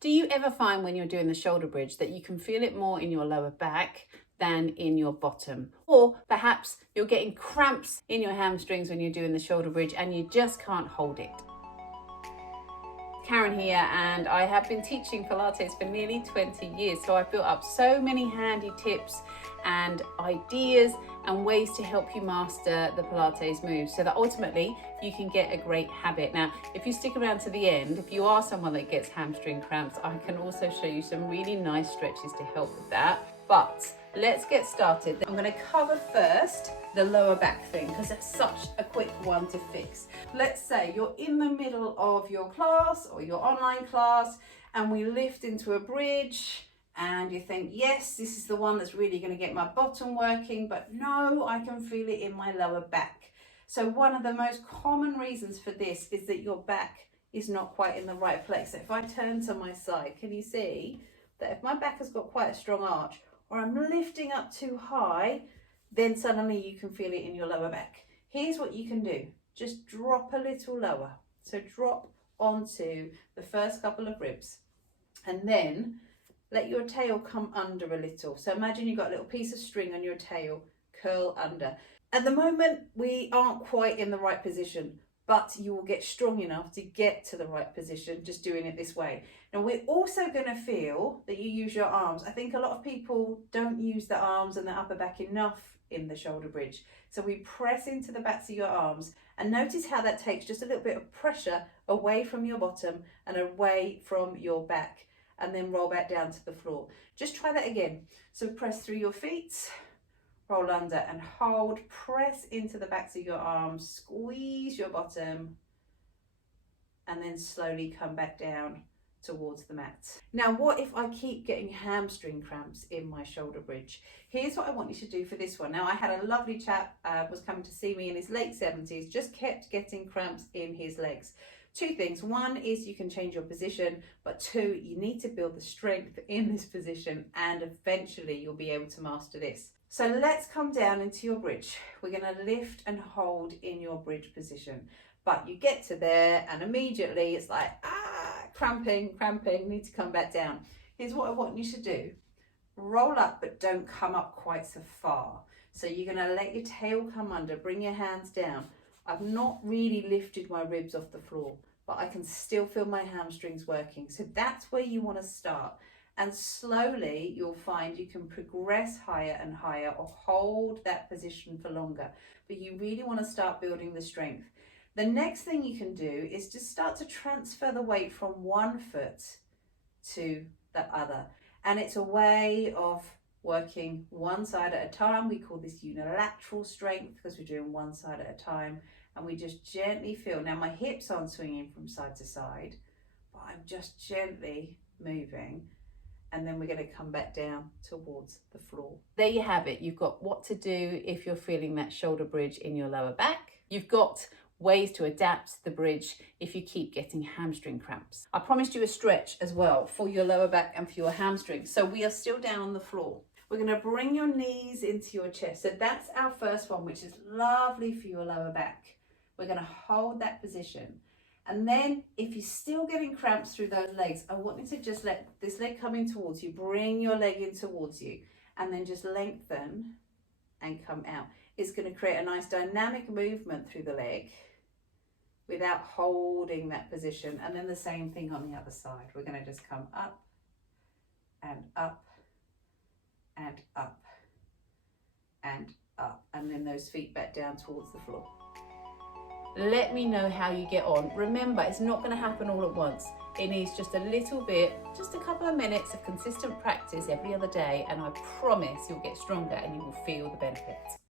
Do you ever find when you're doing the shoulder bridge that you can feel it more in your lower back than in your bottom? Or perhaps you're getting cramps in your hamstrings when you're doing the shoulder bridge and you just can't hold it. Karen here, and I have been teaching Pilates for nearly 20 years, so I've built up so many handy tips and ideas and ways to help you master the Pilates moves so that ultimately you can get a great habit. Now, if you stick around to the end, if you are someone that gets hamstring cramps, I can also show you some really nice stretches to help with that. But let's get started. I'm going to cover first the lower back thing because it's such a quick one to fix. Let's say you're in the middle of your class or your online class and we lift into a bridge and you think, yes, this is the one that's really going to get my bottom working, but no, I can feel it in my lower back. So one of the most common reasons for this is that your back is not quite in the right place. So if I turn to my side, can you see that if my back has got quite a strong arch, or I'm lifting up too high, then suddenly you can feel it in your lower back. Here's what you can do. Just drop a little lower. So drop onto the first couple of ribs and then let your tail come under a little. So imagine you've got a little piece of string on your tail, curl under. At the moment, we aren't quite in the right position, but you will get strong enough to get to the right position just doing it this way. Now we're also going to feel that you use your arms. I think a lot of people don't use the arms and the upper back enough in the shoulder bridge. So we press into the backs of your arms and notice how that takes just a little bit of pressure away from your bottom and away from your back, and then roll back down to the floor. Just try that again. So press through your feet, roll under and hold, press into the backs of your arms, squeeze your bottom, and then slowly come back down towards the mat. Now, what if I keep getting hamstring cramps in my shoulder bridge? Here's what I want you to do for this one. Now, I had a lovely chap was coming to see me in his late 70s, just kept getting cramps in his legs. Two things. One is you can change your position, but two, you need to build the strength in this position and eventually you'll be able to master this. So let's come down into your bridge. We're going to lift and hold in your bridge position, but you get to there and immediately it's like, cramping, need to come back down. Here's what I want you to do. Roll up, but don't come up quite so far. So you're going to let your tail come under, bring your hands down. I've not really lifted my ribs off the floor, but I can still feel my hamstrings working. So that's where you want to start. And slowly you'll find you can progress higher and higher or hold that position for longer. But you really want to start building the strength. The next thing you can do is just start to transfer the weight from one foot to the other. And it's a way of working one side at a time. We call this unilateral strength because we're doing one side at a time. And we just gently feel. Now my hips aren't swinging from side to side, but I'm just gently moving. And then we're going to come back down towards the floor. There you have it. You've got what to do if you're feeling that shoulder bridge in your lower back. You've got ways to adapt the bridge if you keep getting hamstring cramps. I promised you a stretch as well for your lower back and for your hamstrings. So we are still down on the floor. We're going to bring your knees into your chest. So that's our first one, which is lovely for your lower back. We're going to hold that position. And then if you're still getting cramps through those legs, I want you to just let this leg come in towards you, bring your leg in towards you, and then just lengthen and come out. It's going to create a nice dynamic movement through the leg without holding that position. And then the same thing on the other side. We're going to just come up and up and up and up. And then those feet back down towards the floor. Let me know how you get on. Remember, it's not going to happen all at once. It needs just a little bit, just a couple of minutes of consistent practice every other day, and I promise you'll get stronger and you will feel the benefits.